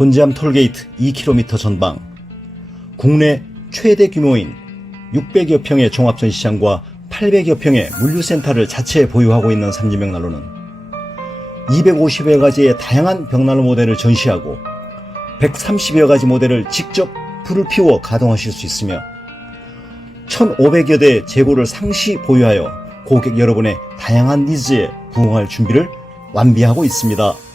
곤지암 톨게이트 2km 전방, 국내 최대 규모인 600여 평의 종합전시장과 800여 평의 물류센터를 자체에 보유하고 있는 삼진벽난로는 250여 가지의 다양한 벽난로 모델을 전시하고 130여 가지 모델을 직접 불을 피워 가동하실 수 있으며 1,500여 대의 재고를 상시 보유하여 고객 여러분의 다양한 니즈에 부응할 준비를 완비하고 있습니다.